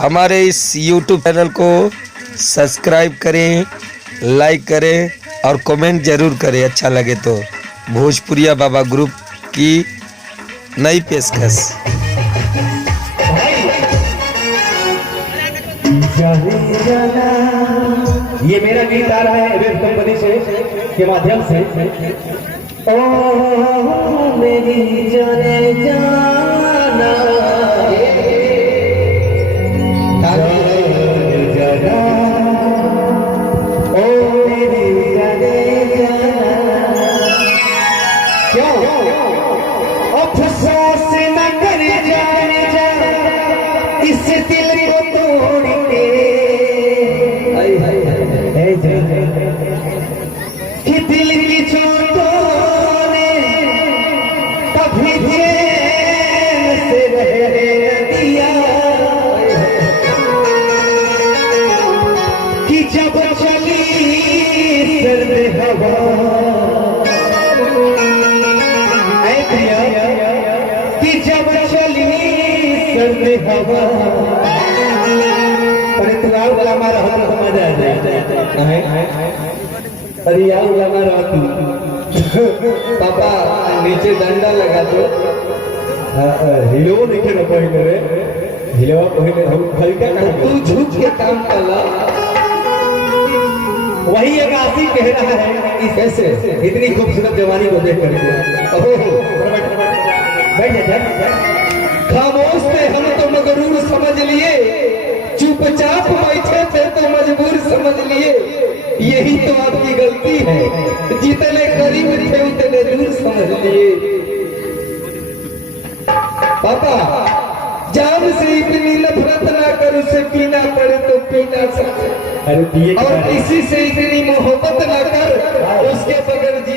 हमारे इस YouTube channel को सब्सक्राइब करें, लाइक करें और कमेंट जरूर करें अच्छा लगे तो। भोजपुरिया बाबा ग्रुप की नई पेशकश। ये मेरा गीत आ रहा है वेब कंपनी से के माध्यम से। ओ मेरी जाने जाना जाना, ओ मेरी जाने जाना, क्यों अफसोस न कर जाने जाना इस दिल को तोड़ के। कि दिल की चोटों ने कभी चैन से रहने दिया, कि जब चली सर्द हवा, ऐ प्रिया, कि जब चली सर्द हवा, पर तू आओ वाला मारा हो तो मजा आ जाए। अरे यार लगा रहा तू पापा नीचे डंडा लगा दो। हिलो देखे ना कोई करे हिलो कोई हम हल्का तू झुक के काम कर ला। वही एक आशी कह रहा है कि कैसे इतनी खूबसूरत जवानी को देख कर बैठ जा। खामोश थे हम तो मगरूर समझ लिए, चुपचाप बैठे थे तो मजबूर समझ लिए। यही तो आपकी गलती है, जितने करीब थे उतने दूर समझ लिए। पापा जान से इतनी नफरत ना कर, उसे पीना पड़े तो पीना सकते, और किसी से इतनी मोहब्बत ना कर उसके बगैर जी